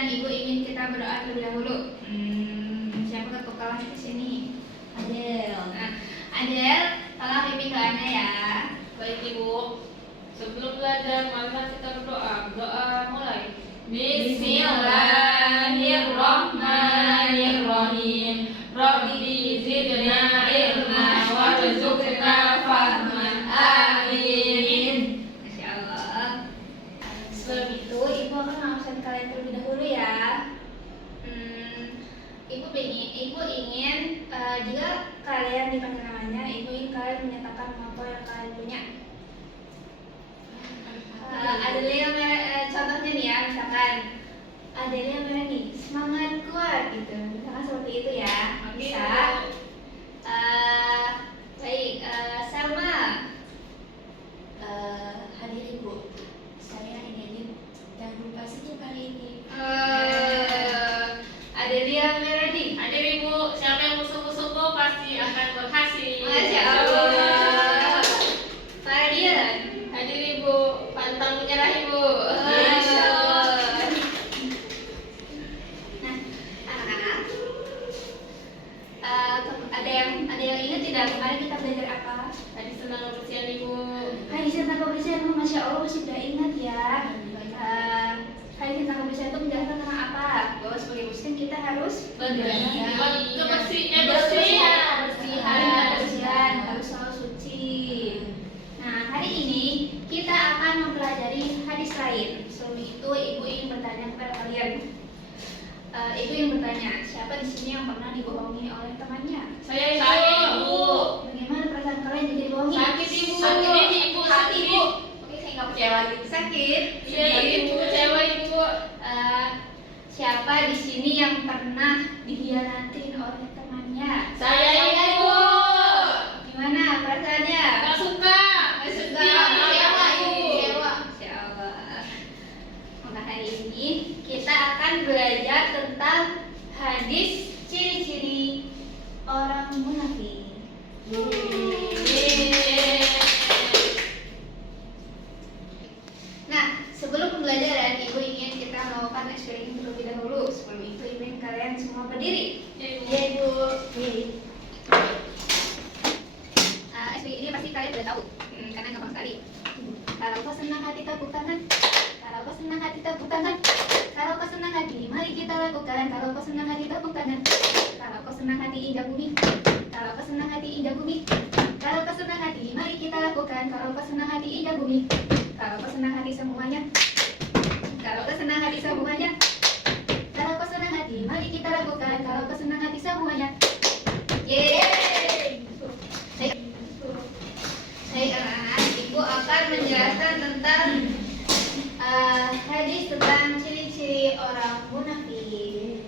dan Ibu ingin kita berdoa terlebih dahulu. Siapa ketua kelas di sini? Adel. Nah, Adel, tolong pimpin doanya ya. Baik Ibu, sebelum belajar marilah kita berdoa. Doa mulai. Bismillahirrahmanirrahim. Rabbi zidna ilma warzuqna fahman. Amin. Masya Allah. Sebelum itu, Ibu akan mengabsen kalian terlebih dahulu ya. Ibu ingin jika kalian dipanggil namanya, Ibu ingin kalian menyatakan moto yang kalian punya. Adelia contohnya nih ya, misalkan Adelia merah nih, semangat kuat gitu. Misalkan seperti itu ya. Bisa. Baik, Salma. Hadir Ibu, saya ingin jangan lupa senyum hari ini. Adelia Meradi. Hadir Ibu, siapa yang musuh-musuhku pasti akan berhasil. Masya Allah. Fardian. Hadir Ibu, pantang menyerah Ibu. Masya Allah. Nah, anak-anak, ada yang ingat tidak kemarin kita belajar apa? Tadi senang kebersihan Ibu. Hadis tentang kebersihan, Masya Allah masih sudah ingat ya. Hadis tentang kebersihan itu menjelaskan tentang apa? Bahwa sebagai muslim kita harus berbersihan, harus selalu suci. Nah, hari ini kita akan mempelajari hadis lain. Sebelum itu, Ibu ingin bertanya kepada kalian. Ibu ingin bertanya, siapa di sini yang pernah dibohongi oleh temannya? Saya Ibu. Bagaimana perasaan kalian jadi dibohongi? Sakit Ibu. Sakit Ibu. hati Ibu. Oke, saya nggak percaya lagi. Sakit. Iya Ibu, kecewa Ibu. Siapa di sini yang pernah dihianatin oleh temannya? Saya Ibu. Gimana perasaannya? Gak suka. Nggak suka. Iya, Kecewa, Ibu. kecewa. Masya Allah. Maka hari ini kita akan belajar tentang hadis ciri-ciri orang munafik. Nah, sebelum pembelajaran, Ibu ingin kita melakukan eksperimen terlebih dahulu. Sebelum itu, Ibu ingin kalian semua berdiri. Ya, Ibu. Eksperimen ini pasti kalian sudah tahu, karena gampang sekali. Kalau kau senang hati tepuk tangan. Kalau kau senang hati tepuk tangan. Kalau kau senang hati, mari kita lakukan. Kalau kau senang hati tepuk tangan. Kalau kau senang hati injak bumi. Kalau kau senang hati injak bumi. Kalau kau senang hati, mari kita lakukan. Kalau kau senang hati injak bumi. Kalau kau senang hati semuanya. Kalau kau senang hati semuanya. Kalau kau senang hati, mari kita lakukan. Kalau kau senang hati semuanya. Yeay. Baik anak-anak, Ibu akan menjelaskan tentang hadis tentang ciri-ciri orang munafik.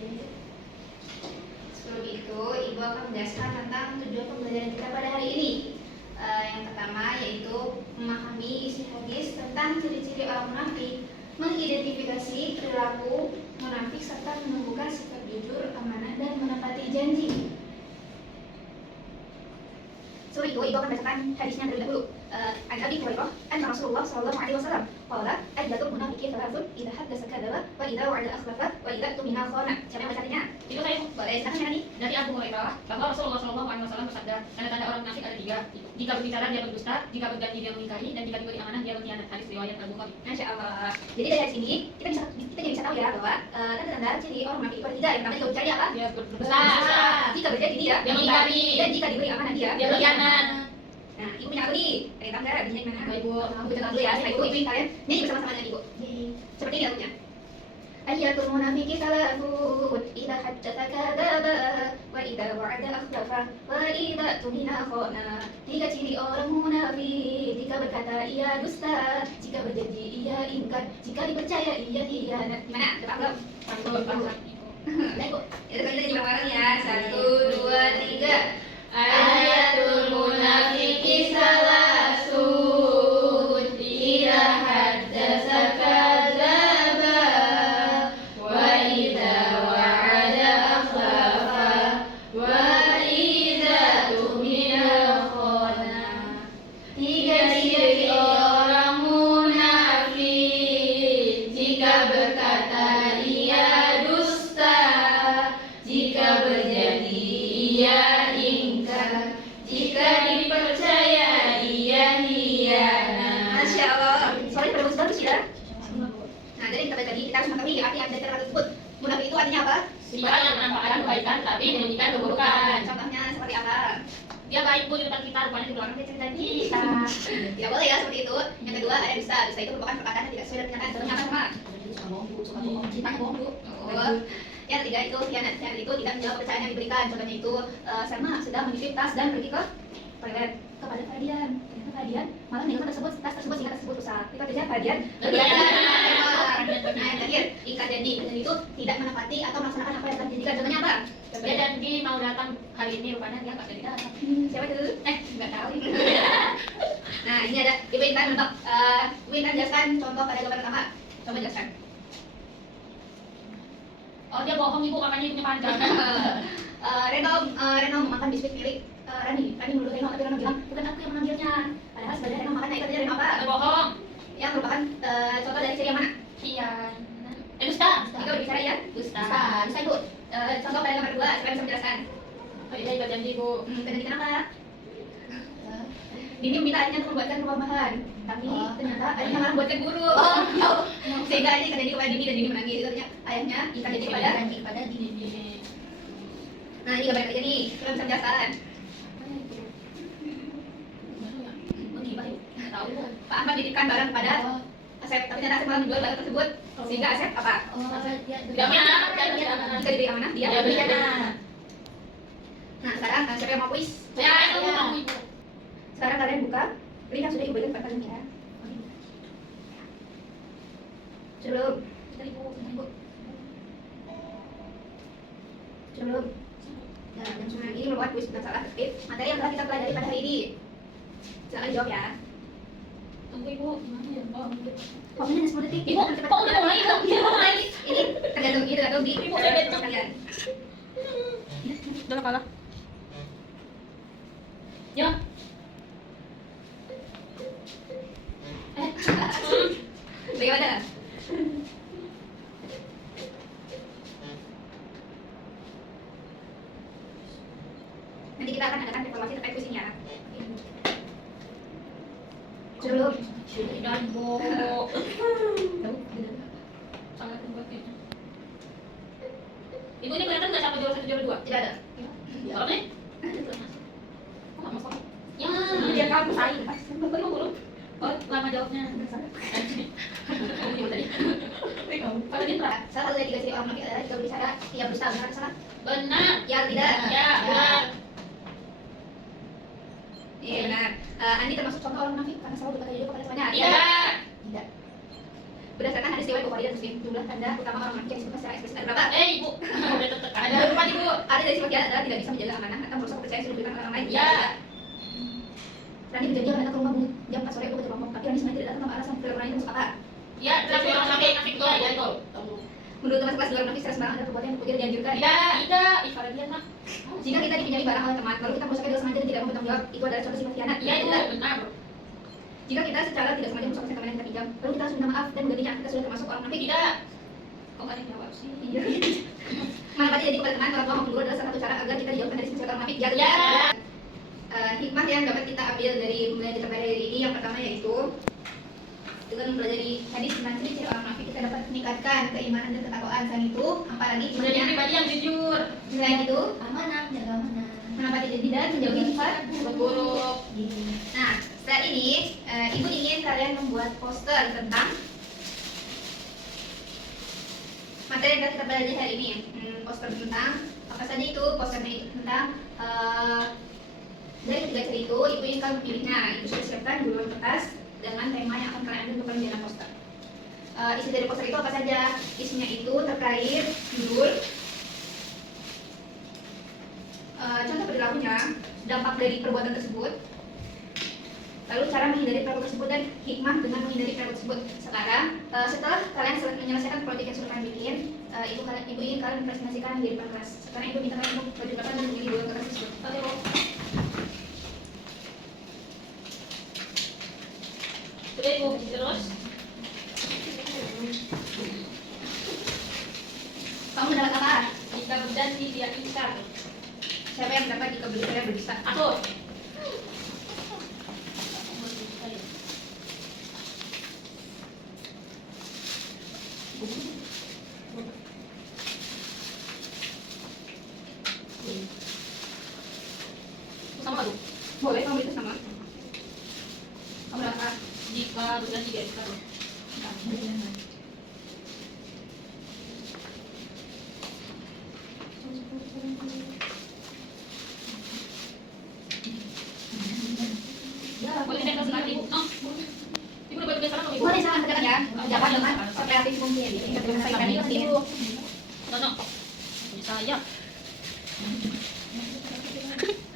Sebelum itu, Ibu akan menjelaskan tentang tujuan pembelajaran kita pada hari ini. Yang pertama yaitu memahami isi hadis tentang ciri-ciri orang munafik, mengidentifikasi perilaku munafik serta menemukan sifat jujur, amanah, dan menepati janji. Sebelum itu, Ibu akan bacakan hadisnya terlebih dahulu. An Abi Hurairah, anna Rasulullah sallallahu alaihi wasallam qala, "Ajlatul munafiqin thalathun, idza haddatsa kadzaba, wa idza wa'ada akhlafa, wa idza tumina khana." Siapa yang bacanya? Itu saya. Boleh, silakan Nani. Dari Abu Hurairah bahwa Rasulullah SAW bersabda, tanda-tanda orang munafik ada 3. Jika berbicara dia berdusta, jika berjanji dia mengingkari, dan jika diberi amanah dia berkhianat. Hadis riwayat Al-Bukhari. Masya Allah. Jadi dari hadis ini kita jadi bisa tahu ya bahwa tanda-tanda ciri orang munafik itu ada 3. Yang pertama jika berbicara apa? Dia berdusta. Jika berjanji dia mengingkari. dan jika diberi amanah dia berkhianat. Nah, Ibu punya apa nih? Ada yang tahu nggak hadisnya gimana? Baik, Bu. Aku catat dulu ya. Setelah itu Ibu kalian nyanyi bersama-sama dengan Ibu. Seperti ini lagunya. Ayatul munafiki thalathun, idza haddatsa kadzaba, wa idza wa'ada akhlafa, wa idza tumina khana. 3 ciri orang munafik: jika berkata ia dusta, jika berjanji ia ingkar, jika dipercaya ia khianat. Gimana? Udah paham belum? Baik, Bu. Ya, kita nyanyi bareng ya. 1, 2, 3. Ayatul munafiki salasun, idza haddatsa kadzaba, wa idza wa'ada akhlafa, wa idza tumina khana. 3 ciri orang munafik: jika berkata ia harus mengetahui arti yang ada di kata tersebut. Munafik itu artinya apa? Sifat yang menampakkan kebaikan tapi menyembunyikan keburukan. Contohnya seperti apa? Dia baik bu di depan kita, rupanya di belakang dia cerita kita. Tidak boleh ya seperti itu. Yang kedua ada dusta. Dusta itu merupakan perkataan yang tidak sesuai dengan kenyataan. Contohnya apa sama? Suka bohong bu, suka bohong. Cinta bohong bu. Oh. Yang ketiga itu khianat. Khianat itu tidak menjawab kepercayaan yang diberikan. Contohnya itu Selma sedang menitip tas dan pergi ke toilet kepada Ferdian. Ternyata Ferdian malah meninggalkan tas tersebut sehingga tas tersebut rusak. Kita kerja Ferdian. Nah yang terakhir ikat janji. Ikat janji itu tidak menepati atau melaksanakan apa yang telah dijanjikan. Contohnya apa? Dia janji mau datang hari ini, rupanya dia nggak jadi datang. Siapa itu? Nggak tahu. Nah ini ada Ibu Intan untuk Ibu Intan jelaskan contoh pada gambar pertama. Coba jelaskan. Oh dia bohong ibu, makanya ibunya panjang. Reno memakan biskuit milik Rani menurut Reno, tapi Reno bilang bukan aku yang mengambilnya. Padahal sebenarnya Reno makannya itu Reno apa? Bohong. Yang merupakan contoh dari ciri yang mana? Iya. Dusta. Jika berbicara ya? Dusta. Bisa ibu. Contoh pada gambar kedua, siapa yang bisa menjelaskan? Oh iya ikat janji bu. Terjadi kenapa? Dini meminta ayahnya untuk membuatkan rumah makan, tapi ternyata ayahnya malah membuatkan buruk. Sehingga ayahnya ikat janji kepada Dini dan Dini menangis. Itu artinya ayahnya ikat janji kepada Dini. Nah ini gambar kerja nih, kita bisa menjelaskan. Tahu bu. Pak Ahmad dititipkan barang kepada Asep, tapi ternyata Asep malah menjual barang tersebut. Sehingga Asep apa? Tidak mana? Jika diberi amanah, dia Dia berkhianat. Nah sekarang siapa yang mau kuis? Ya itu mau ibu. Sekarang kalian buka link yang sudah ibu berikan kepada kalian ya. Sebelum Sebelum Nah, yang sebenarnya ini merupakan kuis tentang salah tertib materi yang telah kita pelajari pada hari ini. Silakan dijawab ya. Tunggu ibu, gimana ya? Oh, Waktunya hanya 10 detik. Ibu, kok udah mulai? Ini tergantung di Ibu, saya betul. kalian. Udah kalah. Ya. Bagaimana? Nanti kita akan adakan evaluasi terkait kuis ini ya. Sebelum Dan bu. Sangat hebat kayaknya. Ibu ini kelihatan nggak siapa juara 1 juara 2? tidak ada. Soalnya? Kok nggak masuk? Ya. Dia kamu saing. Bapak ibu belum? Oh, lama jawabnya. Kamu jawab tadi. Kalau dia berapa? Salah satu dari 3 ciri orang munafik adalah jika berbicara ia berdusta. Benar atau salah? Benar. Ya tidak. Ya, benar. Iya benar. Andi termasuk contoh orang munafik karena selalu berkata jujur kepada temannya. Iya. Tidak. Berdasarkan hadis riwayat Bukhari dan Muslim, jumlah tanda utama orang munafik yang disebutkan secara eksplisit ada berapa? Ibu. Udah tetap ada lupa ibu. Ada dari sifat jahat adalah tidak bisa menjaga amanah atau merusak kepercayaan seluruh orang lain. Ya. Rani berjanji akan datang ke rumah jam 4 sore untuk berkelompok, tapi Rani sengaja tidak datang tanpa alasan. Film Rani masuk apa? Ya, terakhir orang munafik itu ya itu. Menurut teman sekelas luar munafik secara sembarang ada perbuatan yang punya dianjurkan. Tidak. Ikhara dia mah. Jika kita dipinjami barang oleh teman, lalu kita merusaknya dengan sengaja dan tidak mau bertanggung jawab, itu adalah contoh sifat khianat. Iya itu Tidak. benar. Jika kita secara tidak sengaja merusak teman yang kita pinjam, lalu kita harus minta maaf dan menggantinya, kita sudah termasuk orang munafik. Tidak. Kok nggak dijawab sih? Iya. Manfaatnya jadi kepada teman, orang tua maupun guru adalah salah satu cara agar kita dijauhkan dari sifat orang munafik. Ya. Ya. Hikmah yang dapat kita ambil dari belajar pada hari ini yang pertama yaitu dengan mempelajari hadis tentang ciri-ciri orang munafik kita dapat meningkatkan keimanan dan ketakwaan. Selain itu, apalagi Menjadi pribadi yang jujur. selain itu Amanah, jaga amanah. menepati janji dan menjauhi sifat Buruk. Nah, saat ini ibu ingin kalian membuat poster tentang materi yang telah kita pelajari hari ini. Poster tentang apa saja itu? Posternya itu tentang dari 3 ciri itu, ibu ingin kalian memilihnya. Ibu sudah siapkan duluan kertas dengan tema yang akan kalian ambil untuk kalian jadikan poster. Isi dari poster itu apa saja? Isinya itu terkait judul, contoh perilakunya, dampak dari perbuatan tersebut, lalu cara menghindari perilaku tersebut dan hikmah dengan menghindari perilaku tersebut. Sekarang setelah kalian menyelesaikan proyek yang sudah kalian bikin, ibu ingin kalian presentasikan di depan kelas. Sekarang ibu minta kalian untuk berdiri dan memilih dua kertas tersebut. Oke, Bu. Sudah ibu terus. Kamu mendapat apa? Jika berjanji dia ingkar. Siapa yang mendapat jika berbicara berdusta? Aku. ayam.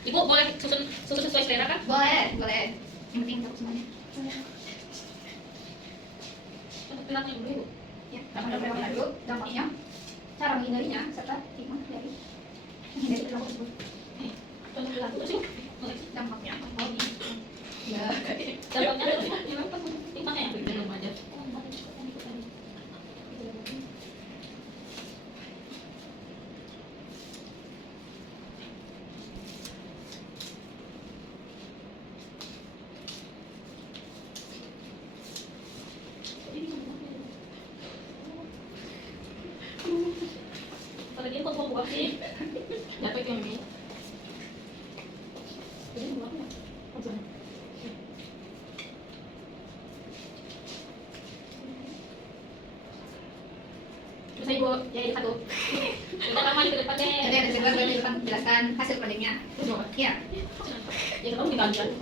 Ibu boleh susun sesuai selera kan? Boleh, boleh. Yang penting tahu semuanya. Pelatnya dulu ibu. Ya, kita dulu dampaknya, cara menghindarinya, serta hikmah dari menghindari perilaku tersebut. Contoh perilaku sih. Dampaknya. Oh, Ya, dampaknya apa sih? Hikmahnya ya, belum aja. Pada dia kok buah sih? Dapat yang ini. Jadi buahnya. Terus ibu, ya itu satu. Kita lama di depan deh. jadi ada juga dari depan menjelaskan hasil proyeknya. Ya, Ya kamu tinggal jalan.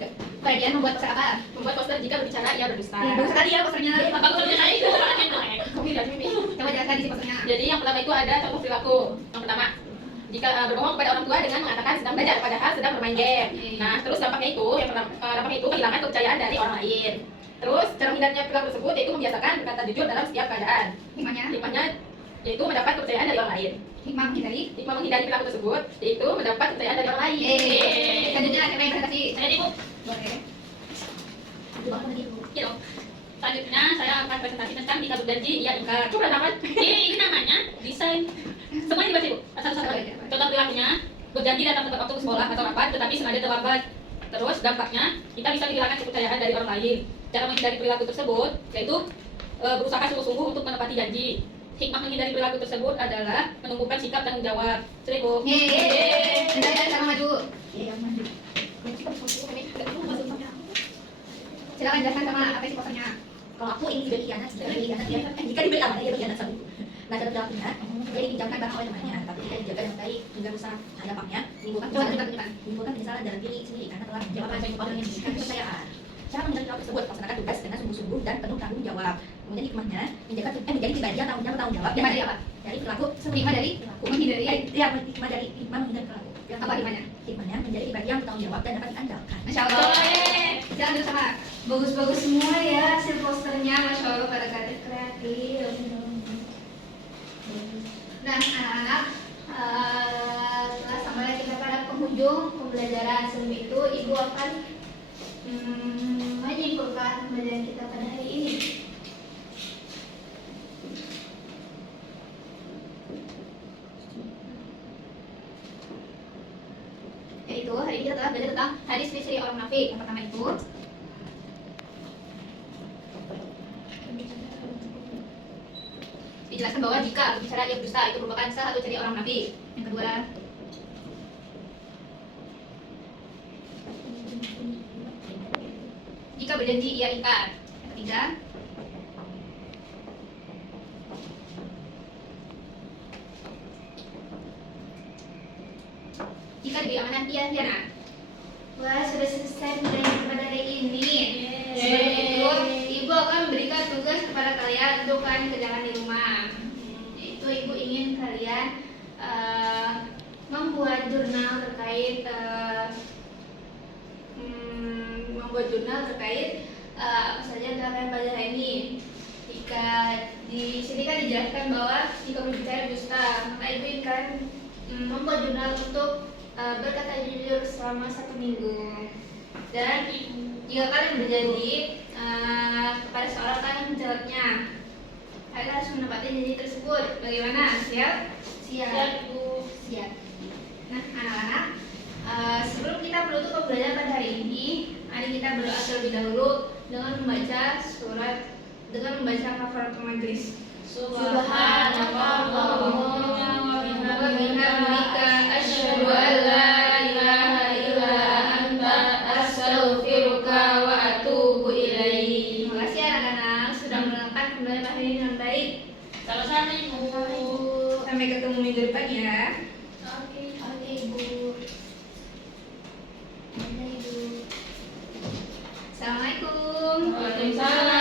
juga. Kajian membuat poster apa? Membuat poster jika berbicara ia berdusta. Bagus sekali ya posternya. Apa posternya saya itu? Kamu tidak mimpi. Coba jelaskan di posternya. Jadi yang pertama itu ada contoh perilaku. Yang pertama, jika berbohong kepada orang tua dengan mengatakan sedang belajar padahal sedang bermain game. Nah, terus dampaknya itu yang pertama, dampaknya itu kehilangan kepercayaan dari orang lain. Terus cara menghindarnya perilaku tersebut yaitu membiasakan berkata jujur dalam setiap keadaan. Hikmahnya yaitu mendapat kepercayaan dari orang lain. Hikmah menghindari. Hikmah menghindari perilaku tersebut yaitu mendapat kepercayaan dari orang lain. Selanjutnya siapa yang presentasi? Saya ibu. Boleh. Iya dong. Selanjutnya saya akan presentasi tentang jika berjanji ia ingkar. Coba dapat. Ini namanya desain. Semuanya dibaca ibu. Satu-satu. Contoh perilakunya berjanji datang tepat waktu ke sekolah atau rapat tetapi sengaja terlambat. Terus dampaknya kita bisa kehilangan kepercayaan dari orang lain. Cara menghindari perilaku tersebut yaitu berusaha sungguh-sungguh untuk menepati janji. Hikmah menghindari perilaku tersebut adalah menumbuhkan sikap tanggung jawab. Seribu. Yeay. Sama maju. Silakan jelaskan sama apa isi posternya. Kalau aku ingin diberi khianat, jika diberi amanah dia berkhianat sama. Nah, cara perilakunya, dia dipinjamkan barang oleh temannya, tapi jika dijaga dengan baik hingga rusak hadapannya, menimbulkan penyesalan dalam diri sendiri karena telah menjawab orang yang diberikan kepercayaan. Cara menghindari perilaku tersebut, laksanakan tugas dengan sungguh-sungguh dan penuh tanggung jawab. Kemudian hikmahnya, menjadi pribadi yang tanggung jawab. Hikmah dari apa? Dari perilaku, Hikmah dari menghindari. hikmah dari menghindari perilaku. Apa hikmahnya? Hikmahnya menjadi pribadi yang bertanggung jawab dan dapat diandalkan. Masya Allah. Silakan dulu sama. Bagus-bagus semua ya hasil posternya, Masya Allah, pada kreatif. Nah, anak-anak, setelah sampai kita pada penghujung pembelajaran sebelum itu, Ibu akan menyimpulkan pembelajaran kita pada hari ini. Yaitu hari ini kita telah belajar tentang hadis ciri orang munafik. Yang pertama itu dijelaskan bahwa jika berbicara ia berdusta itu merupakan salah satu ciri orang munafik. Yang kedua, jika berjanji ia ingkar. Yang ketiga, jika diberi amanah ia khianat. Wah, sudah selesai pembelajaran pada hari ini. Sebelum Itu, Ibu akan memberikan tugas kepada kalian untuk kalian kerjakan di rumah. Itu Ibu ingin kalian membuat jurnal terkait apa saja yang kalian belajar hari ini. Jika di sini kan dijelaskan bahwa jika berbicara dusta, maka Ibu ingin membuat jurnal untuk berkata jujur selama 1 minggu. Dan jika kalian berjanji kepada seorang kalian menjawabnya, kalian harus menepati janji tersebut. Bagaimana? Siap? Siap, Bu. Siap. Nah, anak-anak, sebelum kita menutup pembelajaran pada hari ini, mari kita berdoa terlebih dahulu dengan membaca kafaratul majlis. Subhanallahumma wa bihamdika asyhadu an la ilaha illa anta astaghfiruka wa atubu ilaik. Terima kasih anak-anak sudah mendengarkan pembelajaran hari ini dengan baik. Sama-sama ibu. Sampai ketemu minggu depan ya. Oke. Oke, Ibu. Assalamualaikum. Waalaikumsalam.